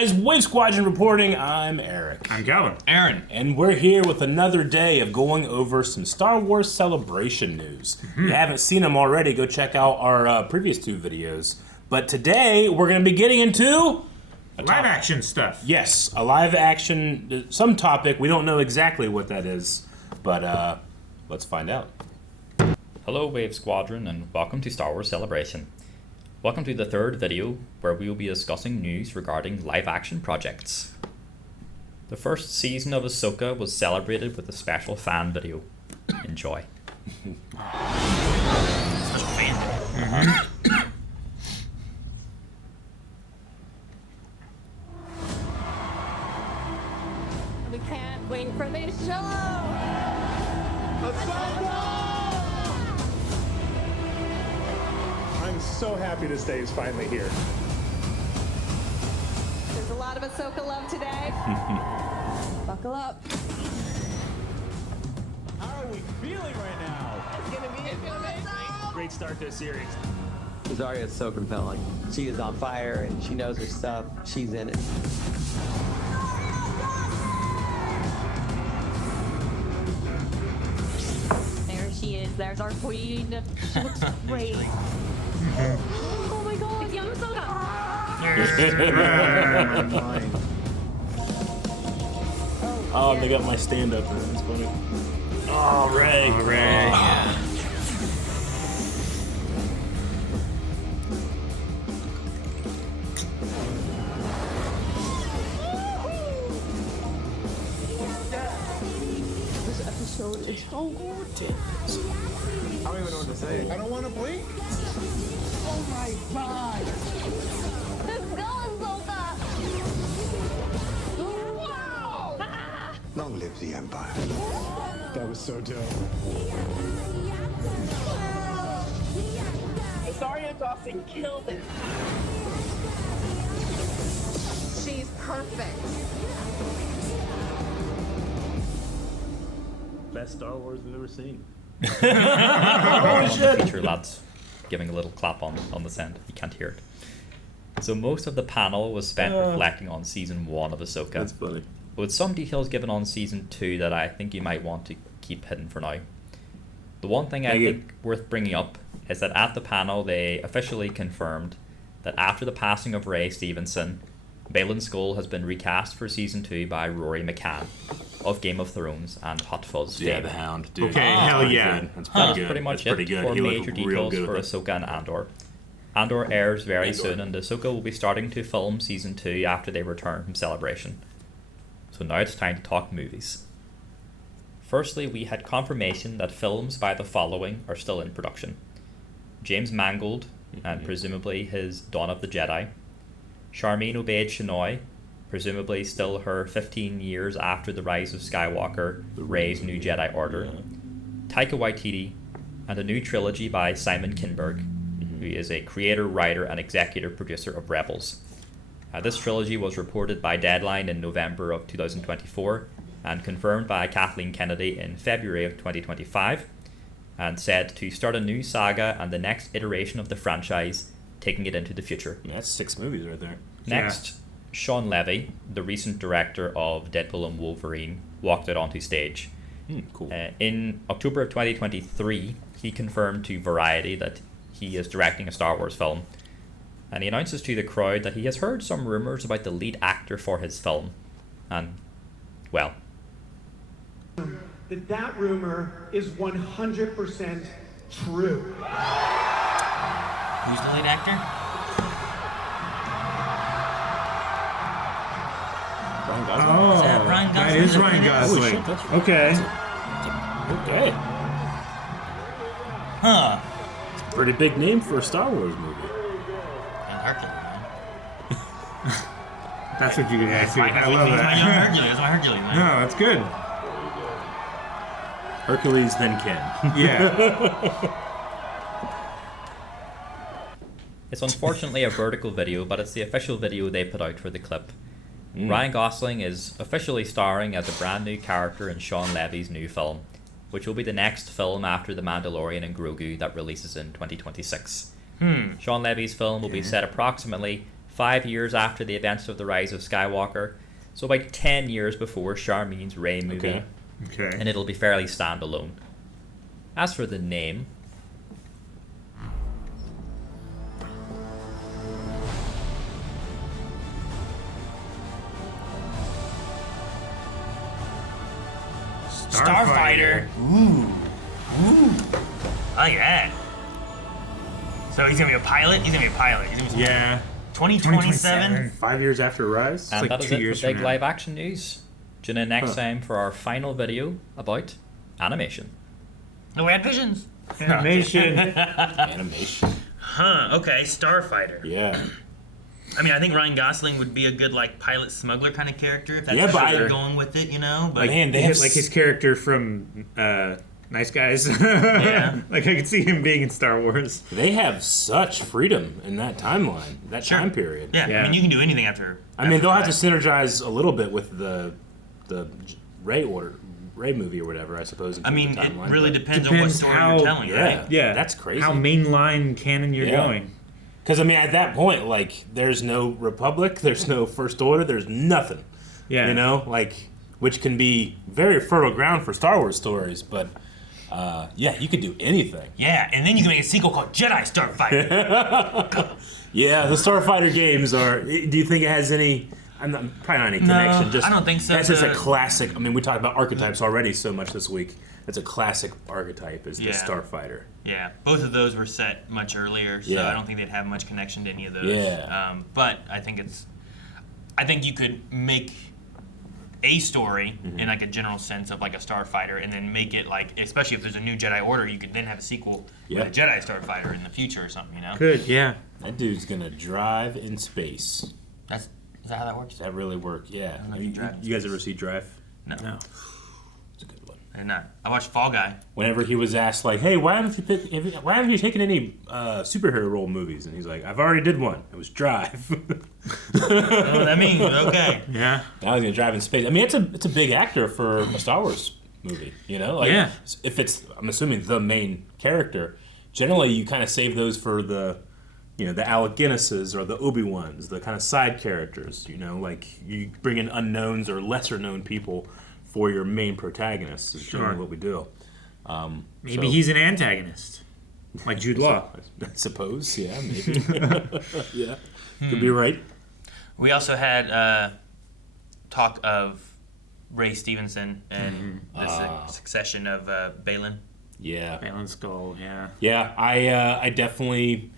guys, Wave Squadron reporting. I'm Eric. I'm Calvin. Aaron. And we're here with another day of going over some Star Wars Celebration news. If you haven't seen them already, go check out our previous two videos. But today, we're going to be getting into... Live action stuff. Yes, a live action, some topic. We don't know exactly what that is, but let's find out. Hello Wave Squadron and welcome to Star Wars Celebration. Welcome to the third video where we will be discussing news regarding live action projects. The first season of Ahsoka was celebrated with a special fan video. Enjoy. Special fan. We can't wait for this show! I'm so happy this day is finally here. There's a lot of Ahsoka love today. Buckle up. How are we feeling right now? It's gonna be amazing. Great start to a series. Zarya is so compelling. She is on fire and she knows her stuff. She's in it. There she is. There's our queen. She looks great. Oh my god, it's young Ahsoka. Oh, they got my stand-up. That's funny. Oh, Ray. Oh, yeah. This episode is so good. I don't even know what to say. I don't want to blink. Let's go, Ahsoka. Wow. Long live the Empire. That was so dope. Zarya Dawson killed it. She's perfect. Best Star Wars we've ever seen. Feature lads giving a little clap on the send. You can't hear it. So most of the panel was spent reflecting on season 1 of Ahsoka. That's funny. With some details given on season 2 that I think you might want to keep hidden for now. The one thing I think worth bringing up is that at the panel they officially confirmed that after the passing of Ray Stevenson, Baylan Skoll has been recast for season 2 by Rory McCann of Game of Thrones and Hot Fuzz Yeah, fame. the Hound, dude. Okay, hell yeah. That's That's pretty good. pretty much That's pretty it good. for He major looked real details good for with it. Ahsoka and Andor. Andor airs very soon, and Ahsoka will be starting to film season 2 after they return from Celebration. So now it's time to talk movies. Firstly, we had confirmation that films by the following are still in production. James Mangold, and presumably his Dawn of the Jedi. Charmaine Obaid-Chinoy, presumably still her 15 years after the rise of Skywalker, Rey's New Jedi Order. Taika Waititi, and a new trilogy by Simon Kinberg, who is a creator, writer, and executive producer of Rebels. This trilogy was reported by Deadline in November of 2024 and confirmed by Kathleen Kennedy in February of 2025, and said to start a new saga and the next iteration of the franchise, taking it into the future. Yeah, that's 6 movies right there. Next, Sean Levy, the recent director of Deadpool and Wolverine, walked out onto stage. Cool. In October of 2023, he confirmed to Variety that he is directing a Star Wars film, and he announces to the crowd that he has heard some rumours about the lead actor for his film, and, well, That rumor is 100% true. Who's the lead actor? Ryan Gosling. Oh, Is that Ryan that Gosling? is Ryan Holy Gosling. shit, that's- Okay. Okay. Huh. Pretty big name for a Star Wars movie. And Hercules, man. That's what you can ask me. I That's love my young that. Hercules. That's my Hercules, man. No, that's good. Hercules, then Ken. Yeah. it's unfortunately a vertical video, but it's the official video they put out for the clip. Ryan Gosling is officially starring as a brand new character in Sean Levy's new film, which will be the next film after The Mandalorian and Grogu that releases in 2026. Sean Levy's film will be set approximately 5 years after the events of The Rise of Skywalker, so about 10 years before Charmine's Rey movie, Okay. and it'll be fairly standalone. As for the name, Starfighter. Ooh. I like that. So he's gonna be a pilot? He's gonna be a pilot. He's gonna be Yeah. 2027? 5 years after Rise. and like that is 2 it years for big from now. live action news. Tune in next time for our final video about animation. No, we had visions. Animation. Animation. Huh, okay, Starfighter. Yeah. I mean, I think Ryan Gosling would be a good, like, pilot smuggler kind of character if that's Yeah, how but they're I- going with it, you know? But Man, they He have had, like his character from Nice Guys. Yeah. Like I could see him being in Star Wars. They have such freedom in that timeline, that Sure. time period. yeah, I Yeah. mean, you can do anything after. I mean, after they'll have to that. synergize a little bit with the Ray movie or whatever, I suppose. I mean, the it timeline, really but- depends on what Depends story how- you're telling, Yeah. right? Yeah, That's crazy. How mainline canon you're Yeah. going. Because I mean, at that point, like, there's no Republic, there's no First Order, there's nothing. Yeah, You know, like, which can be very fertile ground for Star Wars stories. But yeah, you could do anything. Yeah, and then you can make a sequel called Jedi Starfighter. Yeah, the Starfighter games are. Do you think it has any? Probably not any connection. Just I don't think so. That's just a classic. I mean, we talked about archetypes already so much this week. That's a classic archetype. Is the Yeah. Starfighter. Yeah, both of those were set much earlier, so Yeah. I don't think they'd have much connection to any of those. Yeah. But I think you could make a story in like a general sense of like a Starfighter, and then make it like, especially if there's a new Jedi Order, you could then have a sequel Yeah. with a Jedi Starfighter in the future or something. You know? Good. Yeah. That dude's gonna drive in space. Is that how that works? Does that really work? Yeah. know if You, you drive in you guys ever see Drive? No, No. It's a good one. I did not. I watched Fall Guy. Whenever he was asked, like, "Hey, why haven't you taken any superhero role movies?" and he's like, "I've already did one. It was Drive." Oh, that means okay. Yeah. Now he's gonna drive in space. I mean, it's a big actor for a Star Wars movie. You know, like Yeah. if it's, I'm assuming, the main character. Generally, you kind of save those for the Alec Guinnesses or the Obi-Wans, the kind of side characters. You know, like you bring in unknowns or lesser known people for your main protagonists. Is generally Sure. what we do. Maybe So- he's an antagonist, like Jude Law. I suppose, yeah, maybe. Yeah, could be right. We also had talk of Ray Stevenson and the succession of Balin. Yeah, Balin Skull. Yeah. yeah. I definitely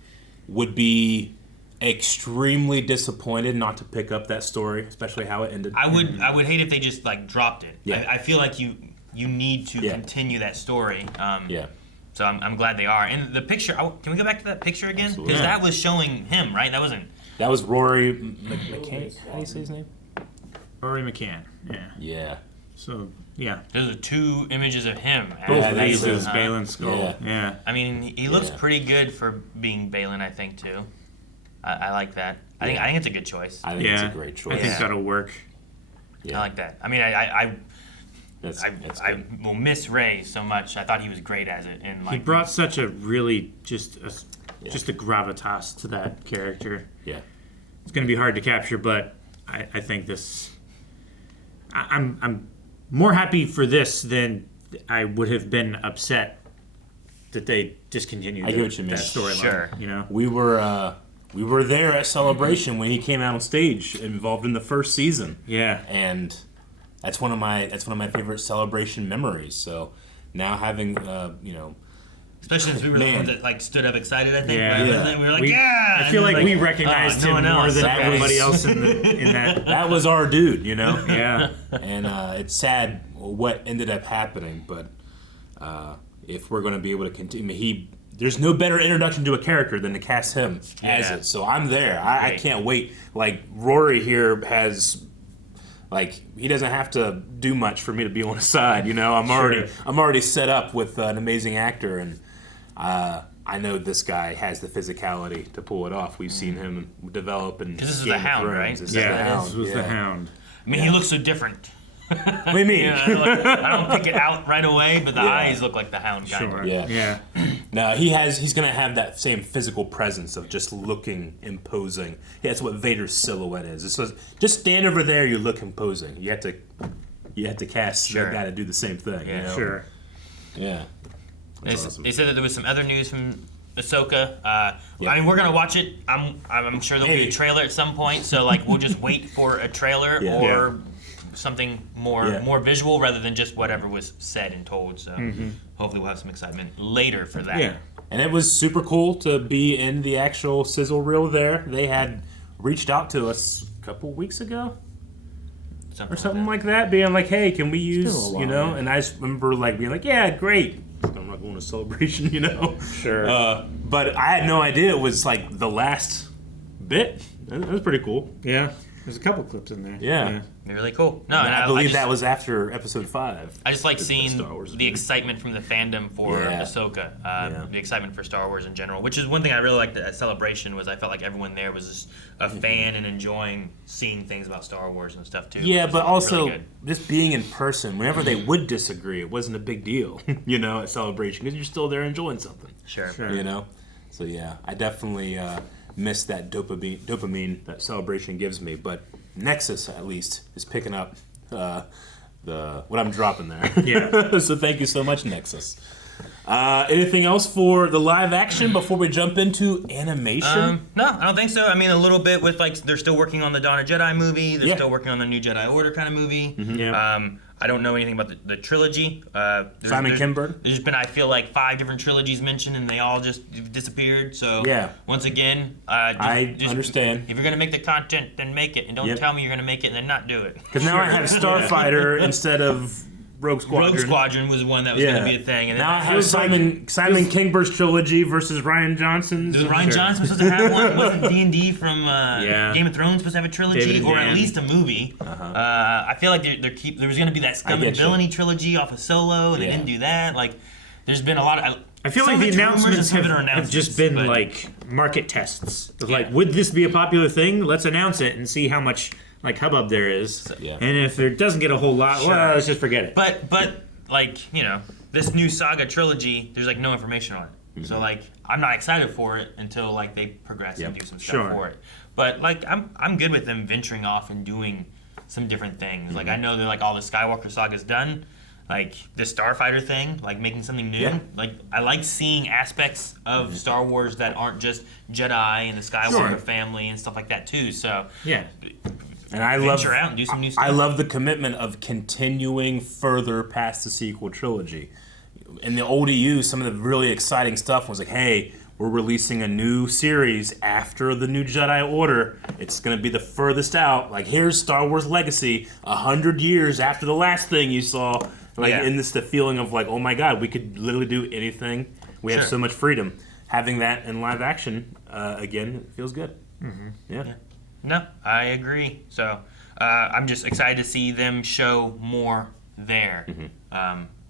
would be extremely disappointed not to pick up that story, especially how it ended. I would hate if they just like dropped it. Yeah. I feel like you need to Yeah. continue that story. Yeah, So I'm glad they are. And the picture, can we go back to that picture again? Absolutely. Because Yeah. that was showing him, right? That wasn't. that was Rory McCann. How do you say his name? Rory McCann. Yeah. Yeah, So yeah. Those are two images of him. Both Yeah, of that's these it. is Balin Skull. Yeah. Yeah. I mean, he looks Yeah. pretty good for being Balin, I think, too. I like that. I think it's a good choice. I think Yeah. it's a great choice. I think Yeah. that'll work. Yeah, I like that. I mean, I that's I will miss Ray so much. I thought he was great as it, and He like brought such a really just a gravitas to that character. yeah. It's going to be hard to capture, but I think this. I'm more happy for this than I would have been upset that they discontinued I get what you mean. that storyline. Sure. You know. We were there at Celebration when he came out on stage, involved in the first season. Yeah. And that's one of my favorite Celebration memories. So now having especially since we were the Man. ones that like stood up excited. I think. Yeah. Right? Yeah. We were like, We- yeah. I feel And like then, we recognized no him one more else. than That was- everybody else in that. that was our dude, you know. Yeah. And it's sad what ended up happening, but if we're going to be able to continue, there's no better introduction to a character than to cast him as Yeah. it. So I'm there. I Right. can't wait. Like Rory here has. Like he doesn't have to do much for me to be on his side, you know. I'm already set up with an amazing actor, and I know this guy has the physicality to pull it off. We've seen him develop and. 'Cause this is the Hound, right? Yeah. This was the Hound. I mean, he looks so different. What do you mean? I don't pick it out right away, but the eyes look like the Hound guy. Sure. Yeah. No, he's gonna have that same physical presence of just looking imposing. Yeah, that's what Vader's silhouette is. It's just stand over there, you look imposing. You have to cast that guy to do the same thing. Yeah, you know? Sure. Yeah. That's awesome. They said that there was some other news from Ahsoka. I mean, we're gonna watch it. I'm sure there'll be a trailer at some point. So like, we'll just wait for a trailer or something more visual rather than just whatever was said and told. So hopefully we'll have some excitement later for that. Yeah. And it was super cool to be in the actual sizzle reel there. They had reached out to us a couple weeks ago. Something like that, being like, hey, can we use, and I just remember like being like, yeah, great. I'm not going to Celebration, Sure. But I had no idea it was like the last bit. That was pretty cool. Yeah. There's a couple clips in there. Yeah. Really cool. No, and I believe that was after episode 5. I just like seeing the excitement from the fandom for Ahsoka, the excitement for Star Wars in general, which is one thing I really liked at Celebration was I felt like everyone there was just a fan and enjoying seeing things about Star Wars and stuff too. Yeah, but also really just being in person, whenever they would disagree, it wasn't a big deal, at Celebration, because you're still there enjoying something. Sure. So yeah, I definitely miss that dopamine that Celebration gives me, but Nexus at least is picking up what I'm dropping there. Yeah. So thank you so much, Nexus. Anything else for the live action before we jump into animation? No, I don't think so. I mean, a little bit with like they're still working on the Dawn of Jedi movie. They're still working on the New Jedi Order kind of movie. Yeah. I don't know anything about the trilogy. Simon Kinberg? There's been, I feel like, 5 different trilogies mentioned, and they all just disappeared. So once again, I understand. If you're gonna make the content, then make it, and don't tell me you're gonna make it and then not do it. Because now I have Starfighter instead of Rogue Squadron. Rogue Squadron was one that was going to be a thing. And now I have Simon Kingberg's trilogy versus Ryan Johnson's. Was Ryan Johnson supposed to have one? Wasn't D&D from Game of Thrones supposed to have a trilogy or at least a movie? I feel like there was going to be that Scum and Villainy trilogy off of Solo, and they didn't do that. Like, there's been a lot of. I feel like the announcements have just been like market tests. Like, would this be a popular thing? Let's announce it and see how much like hubbub there is. And if it doesn't get a whole lot, well, let's just forget it. But like, this new saga trilogy, there's like no information on it. So like, I'm not excited for it until like they progress and do some stuff for it. But like, I'm good with them venturing off and doing some different things. Like, I know that like all the Skywalker saga's done. Like the Starfighter thing, like making something new. Like, I like seeing aspects of Star Wars that aren't just Jedi and the Skywalker family and stuff like that too. So and I venture out and do some new stuff. I love the commitment of continuing further past the sequel trilogy. In the old EU, some of the really exciting stuff was like, hey, we're releasing a new series after the new Jedi Order. It's going to be the furthest out. Like, here's Star Wars Legacy, 100 years after the last thing you saw. Like, in this, the feeling of like, oh my God, we could literally do anything. We have so much freedom. Having that in live action, again, it feels good. Yeah. No, I agree. So I'm just excited to see them show more there.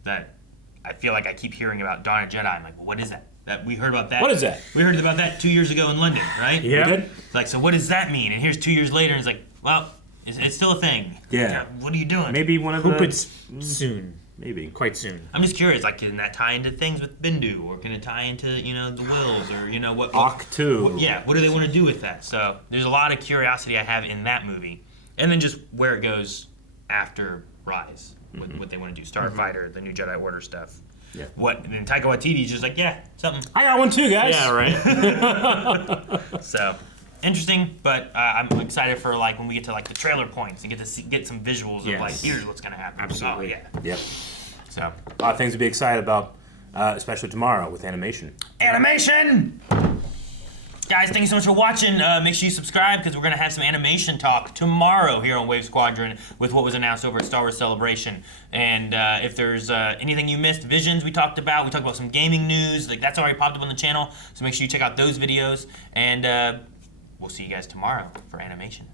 That I feel like I keep hearing about Dawn of Jedi. I'm like, well, what is that? That we heard about that. What is that? We heard about that 2 years ago in London, right? Yeah. It's like, so what does that mean? And here's 2 years later, and it's like, well, it's still a thing. Yeah. What are you doing? Maybe one of Hope the... it's soon. Maybe. Quite soon. I'm just curious, like, can that tie into things with Bendu, or can it tie into, the Wills, or, what... Octu. What do they want to do with that? So there's a lot of curiosity I have in that movie. And then just where it goes after Rise, what they want to do. Starfighter, the new Jedi Order stuff. Yeah. And Taika Waititi's just like, something. I got one too, guys. Yeah, right. So, interesting, but I'm excited for, like, when we get to, like, the trailer points and get some visuals of, like, here's what's going to happen. Absolutely. Oh, yeah. Yep. So. A lot of things to be excited about, especially tomorrow with animation. Animation! Guys, thank you so much for watching. Make sure you subscribe because we're going to have some animation talk tomorrow here on Wave Squadron with what was announced over at Star Wars Celebration. And if there's anything you missed, Visions we talked about some gaming news. Like, that's already popped up on the channel, so make sure you check out those videos. And we'll see you guys tomorrow for animation.